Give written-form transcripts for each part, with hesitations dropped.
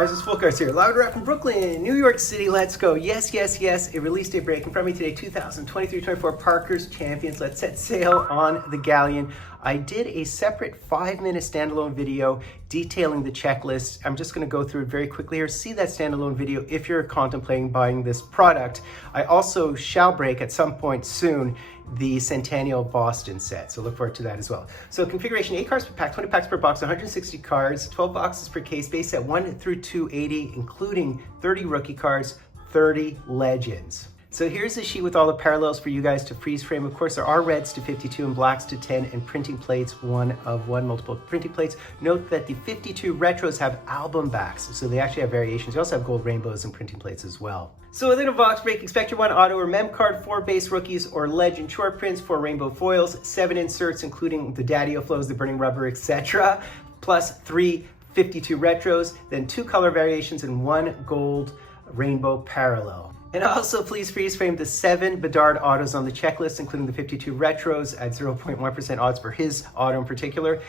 guys, it's Fultoncards here. Live rap from Brooklyn, New York City. Let's go. Yes, yes, yes. A release day break in front of me today, 2023-24 Parkhurst Champions. Let's set sail on the galleon. I did a separate 5-minute standalone video detailing the checklist. I'm just going to go through it very quickly here. See that standalone video if you're contemplating buying this product. I also shall break at some point soon the Centennial Boston set, so look forward to that as well. So configuration, 8 cards per pack, 20 packs per box, 160 cards, 12 boxes per case, base set 1 through 280, including 30 rookie cards, 30 legends. So here's the sheet with all the parallels for you guys to freeze frame. Of course, there are reds to 52 and blacks to 10 and printing plates, 1 of 1, multiple printing plates. Note that the 52 retros have album backs, so they actually have variations. You also have gold rainbows and printing plates as well. So within a box break, expect your 1 auto or mem card, 4 base rookies or legend short prints, 4 rainbow foils, 7 inserts, including the Daddy-O flows, the burning rubber, etc., plus 3 52 retros, then 2 color variations and 1 gold rainbow parallel. And also please freeze frame the 7 Bedard autos on the checklist, including the 52 retros at 0.1% odds for his auto in particular.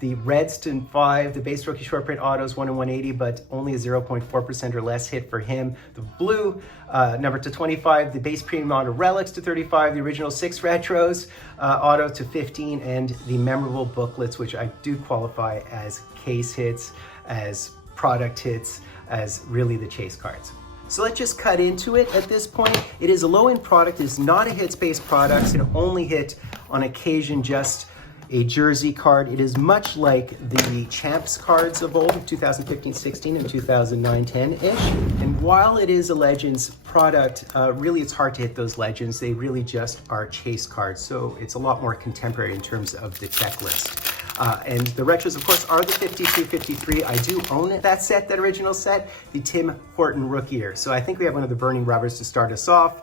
The reds to 5, the base rookie short print autos 1 in 180, but only a 0.4% or less hit for him. The blue number to 25, the base premium auto relics to 35, the original 6 retros auto to 15, and the memorable booklets, which I do qualify as case hits, as product hits, as really the chase cards. So let's just cut into it at this point. It is a low-end product. It is not a hits-based product. It only hit on occasion just a jersey card. It is much like the Champs cards of old, 2015-16 and 2009-10-ish. And while it is a Legends product, really it's hard to hit those Legends. They really just are chase cards. So it's a lot more contemporary in terms of the checklist. And the retros, of course, are the 52, 53. I do own that set, that original set, the Tim Horton rookie year. So I think we have one of the burning rubbers to start us off.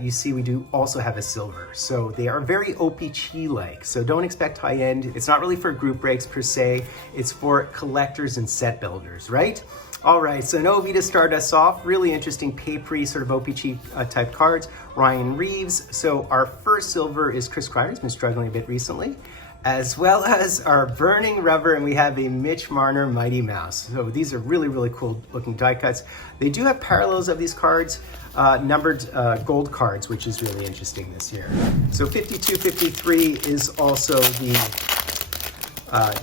You see, we do also have a silver. So they are very OPC-like. So don't expect high end. It's not really for group breaks per se. It's for collectors and set builders, right? All right, so an OV to start us off. Really interesting papery sort of OPC type cards. Ryan Reeves. So our first silver is Chris Kreider. He's been struggling a bit recently, as well as our burning rubber, and we have a Mitch Marner Mighty Mouse. So these are really, really cool looking die cuts. They do have parallels of these cards, numbered gold cards, which is really interesting this year. So 52, 53 is also the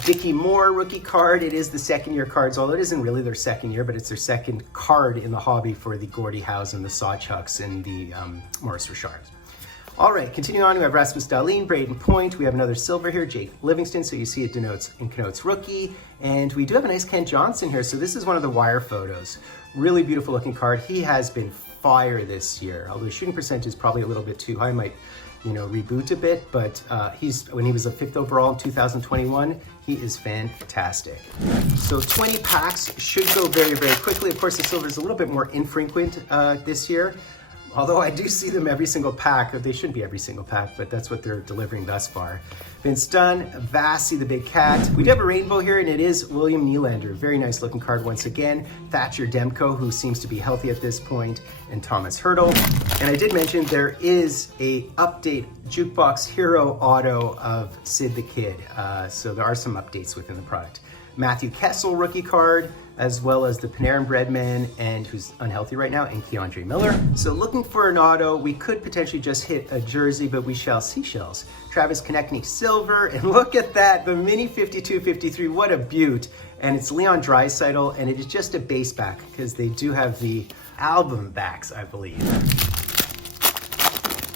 Dickie Moore rookie card. It is the second year cards, although it isn't really their second year, but it's their second card in the hobby for the Gordie Howes and the Sawchucks and the Maurice Richard. All right, continuing on, we have Rasmus Dahlin, Braden Point. We have another silver here, Jake Livingston. So you see it connotes rookie. And we do have a nice Kent Johnson here. So this is one of the wire photos. Really beautiful looking card. He has been fire this year. Although the shooting percentage is probably a little bit too high. Might, reboot a bit. But when he was a 5th overall in 2021, he is fantastic. So 20 packs should go very, very quickly. Of course, the silver is a little bit more infrequent this year. Although I do see them every single pack. They shouldn't be every single pack, but that's what they're delivering thus far. Vince Dunn, Vasi the Big Cat. We do have a rainbow here, and it is William Nylander. Very nice looking card once again. Thatcher Demko, who seems to be healthy at this point, and Thomas Hurdle. And I did mention there is a update Jukebox Hero auto of Sid the Kid. So there are some updates within the product. Matthew Kessel rookie card, as well as the Panarin Breadman, and who's unhealthy right now, and Keandre Miller. So looking for an auto, we could potentially just hit a jersey, but we shall see shells. Travis Konechny silver, and look at that, the mini 52-53, what a beaut. And it's Leon Draisaitl, and it is just a base back, because they do have the album backs, I believe.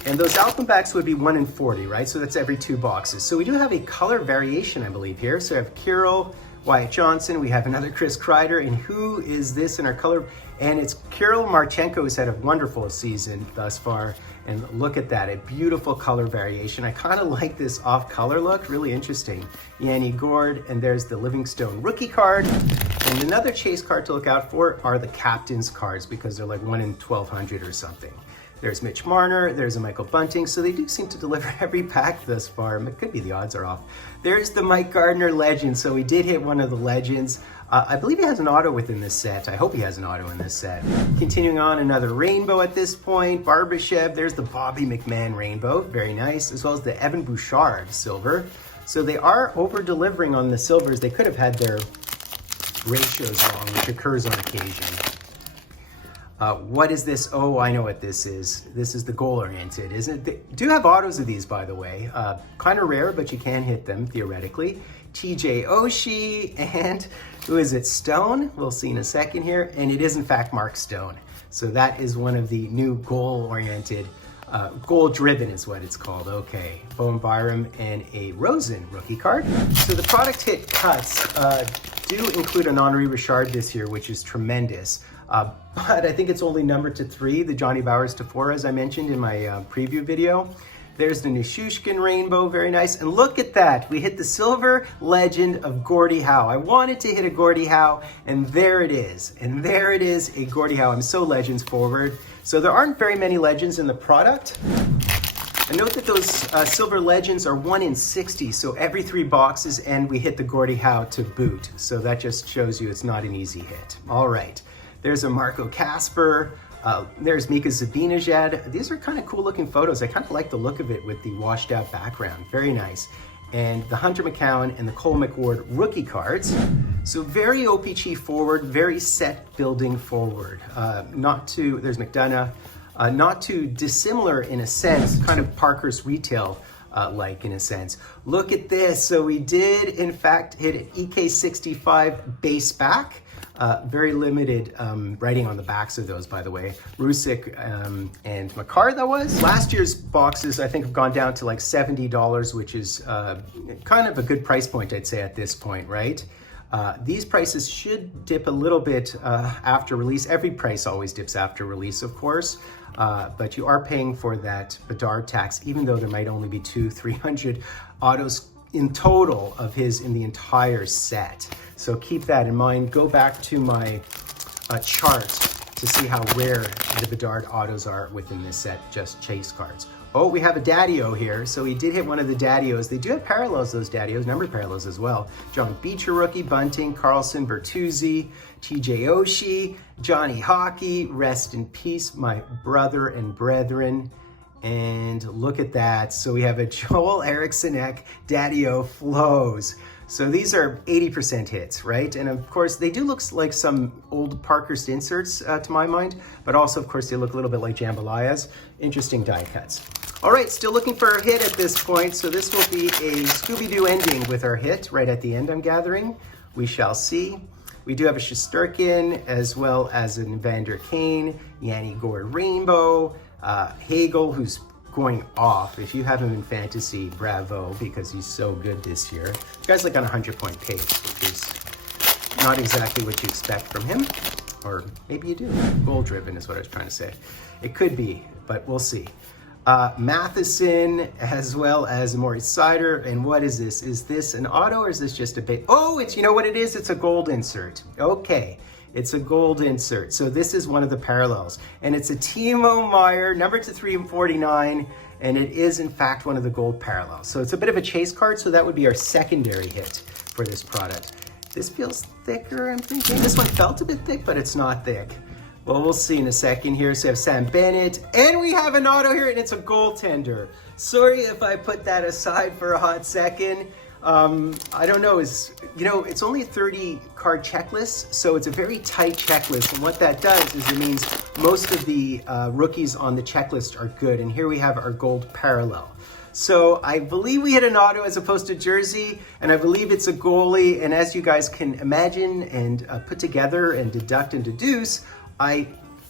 And those album backs would be 1 in 40, right? So that's every 2 boxes. So we do have a color variation, I believe, here. So I have Kirill, Wyatt Johnson, we have another Chris Kreider, and who is this in our color? And it's Kirill Marchenko, who's had a wonderful season thus far. And look at that, a beautiful color variation. I kind of like this off-color look, really interesting. Yanni Gord, and there's the Livingstone rookie card. And another chase card to look out for are the captain's cards, because they're like 1 in 1,200 or something. There's Mitch Marner, there's a Michael Bunting, so they do seem to deliver every pack thus far. It could be the odds are off. There's the Mike Gardner Legend, so we did hit one of the Legends. I believe he has an auto within this set. I hope he has an auto in this set. Continuing on, another rainbow at this point. Barbashev, there's the Bobby McMahon rainbow, very nice, as well as the Evan Bouchard silver. So they are over-delivering on the silvers. They could have had their ratios wrong, which occurs on occasion. What is this? Oh, I know what this is. This is the goal-oriented, isn't it? They do have autos of these, by the way. Kind of rare, but you can hit them, theoretically. TJ Oshie, and who is it? Stone? We'll see in a second here. And it is, in fact, Mark Stone. So that is one of the new goal-oriented, goal-driven is what it's called. Okay, Bowen Byram and a Rosen rookie card. So the product hit cuts do include an Henri Richard this year, which is tremendous. But I think it's only numbered to 3, the Johnny Bowers to 4, as I mentioned in my preview video. There's the Nishushkin Rainbow, very nice. And look at that, we hit the Silver Legend of Gordie Howe. I wanted to hit a Gordie Howe, and there it is. And there it is, a Gordie Howe. I'm so Legends forward. So there aren't very many Legends in the product. And note that those Silver Legends are 1 in 60, so every 3 boxes, and we hit the Gordie Howe to boot. So that just shows you it's not an easy hit. All right. There's a Marco Casper, there's Mika Zibanejad. These are kind of cool looking photos. I kind of like the look of it with the washed out background, very nice. And the Hunter McCowan and the Cole McWard rookie cards. So very OPG forward, very set building forward. There's McDonough, not too dissimilar in a sense, kind of Parkhurst retail like in a sense. Look at this, so we did in fact hit an EK65 base back. Very limited writing on the backs of those, by the way. Rusick and Makar, that was. Last year's boxes, I think, have gone down to like $70, which is kind of a good price point, I'd say, at this point, right? These prices should dip a little bit after release. Every price always dips after release, of course. But you are paying for that Bedard tax, even though there might only be 200-300 autos in total of his in the entire set. So keep that in mind. Go back to my chart to see how rare the Bedard autos are within this set, just chase cards. Oh, we have a Daddy-O here. So we did hit one of the Daddy-Os. They do have parallels, those Daddy-Os, numbered parallels as well. John Beecher rookie, Bunting, Carlson, Bertuzzi, TJ Oshie, Johnny Hockey, rest in peace, my brother and brethren. And look at that. So we have a Joel Eriksson-Ek Daddy-O flows. So these are 80% hits, right? And of course, they do look like some old Parkhurst inserts to my mind, but also, of course, they look a little bit like Jambalayas. Interesting die cuts. All right, still looking for a hit at this point. So this will be a Scooby-Doo ending with our hit right at the end, I'm gathering. We shall see. We do have a Shesterkin as well as an Evander Kane, Yanni Gord Rainbow, Hagel, who's going off. If you have him in fantasy, bravo, because he's so good this year. The guy's like on a 100-point pace, which is not exactly what you expect from him. Or maybe you do. Goal-driven is what I was trying to say. It could be, but we'll see. Matheson, as well as Maurice Sider. And what is this? Is this an auto or is this just a base? Oh, you know what it is? It's a gold insert. Okay. It's a gold insert. So this is one of the parallels. And it's a Timo Meier, numbered to 349, and it is in fact one of the gold parallels. So it's a bit of a chase card, so that would be our secondary hit for this product. This feels thicker, I'm thinking. This one felt a bit thick, but it's not thick. Well, we'll see in a second here. So we have Sam Bennett, and we have an auto here, and it's a goaltender. Sorry if I put that aside for a hot second. I don't know, it's only a 30 card checklist, so it's a very tight checklist. And what that does is it means most of the rookies on the checklist are good. And here we have our gold parallel. So I believe we hit an auto as opposed to jersey, and I believe it's a goalie. And as you guys can imagine and put together and deduct and deduce, I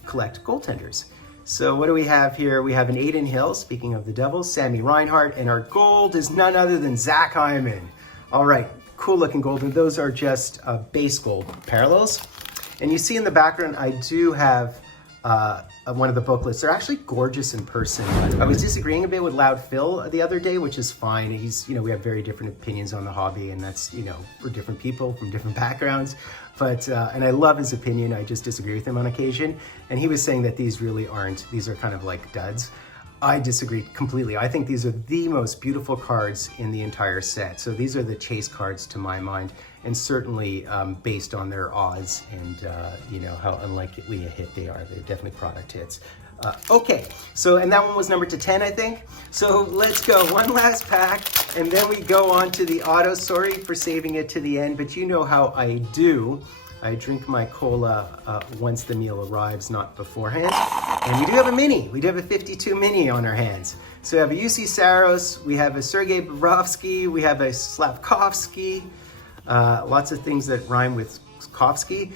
collect goaltenders. So what do we have here? We have an Aiden Hill, speaking of the Devils, Sammy Reinhart, and our gold is none other than Zach Hyman. All right, cool looking gold, and those are just base gold parallels. And you see in the background, I do have one of the booklets. They're actually gorgeous in person. I was disagreeing a bit with Loud Phil the other day, which is fine. He's, we have very different opinions on the hobby, and that's, we're different people from different backgrounds. But, and I love his opinion. I just disagree with him on occasion. And he was saying that these really aren't, these are kind of like duds. I disagree completely. I think these are the most beautiful cards in the entire set. So these are the chase cards to my mind, and certainly based on their odds and how unlikely a hit they are. They're definitely product hits. Okay, so, and that one was numbered to 10, I think. So let's go, one last pack, and then we go on to the auto. Sorry for saving it to the end, but you know how I do. I drink my cola once the meal arrives, not beforehand. And we do have a mini. We do have a 52 mini on our hands. So we have a UC Saros, we have a Sergei Bobrovsky, we have a Slavkovsky, lots of things that rhyme with Kovsky.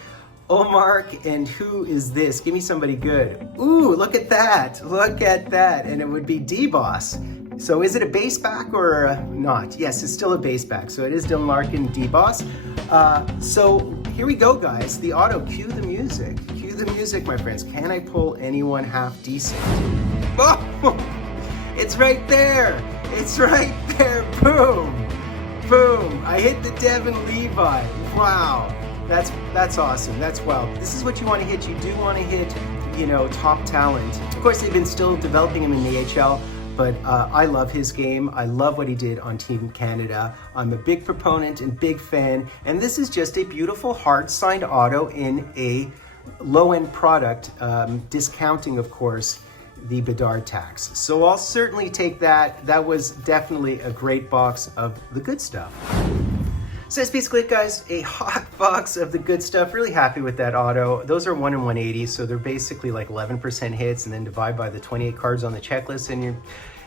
Omark, and who is this? Give me somebody good. Ooh, look at that. Look at that. And it would be D-Boss. So is it a base back or not? Yes, it's still a base back. So it is Dylan Larkin D-Boss. So here we go, guys. The auto, cue the music. Cue the music, my friends. Can I pull anyone half decent? Oh, it's right there. It's right there. Boom. Boom. I hit the Devin Levi. Wow. That's awesome. That's wow. This is what you want to hit. You do want to hit, you know, top talent. Of course, they've been still developing him in the AHL, but I love his game. I love what he did on Team Canada. I'm a big proponent and big fan, and this is just a beautiful hard signed auto in a low-end product, discounting, of course, the Bedard tax. So I'll certainly take that. That was definitely a great box of the good stuff. So that's basically it, guys. A hot box of the good stuff. Really happy with that auto. Those are 1 in 180, so they're basically like 11% hits, and then divide by the 28 cards on the checklist, and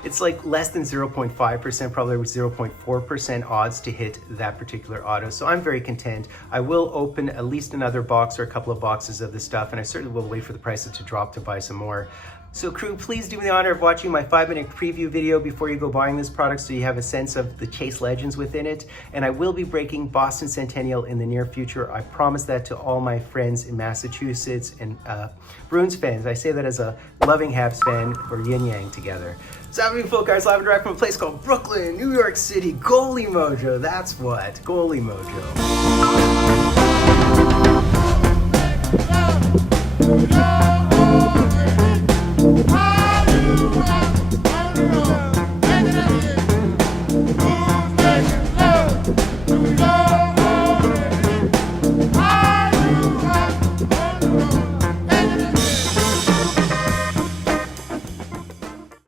it's like less than 0.5%, probably 0.4% odds to hit that particular auto. So I'm very content. I will open at least another box or a couple of boxes of this stuff, and I certainly will wait for the prices to drop to buy some more. So crew, please do me the honor of watching my 5-minute preview video before you go buying this product so you have a sense of the Chase legends within it. And I will be breaking Boston Centennial in the near future. I promise that to all my friends in Massachusetts and Bruins fans. I say that as a loving Habs fan. We're yin-yang together. So I'm Fultoncards live and direct from a place called Brooklyn, New York City. Goalie Mojo, that's what. Goalie Mojo.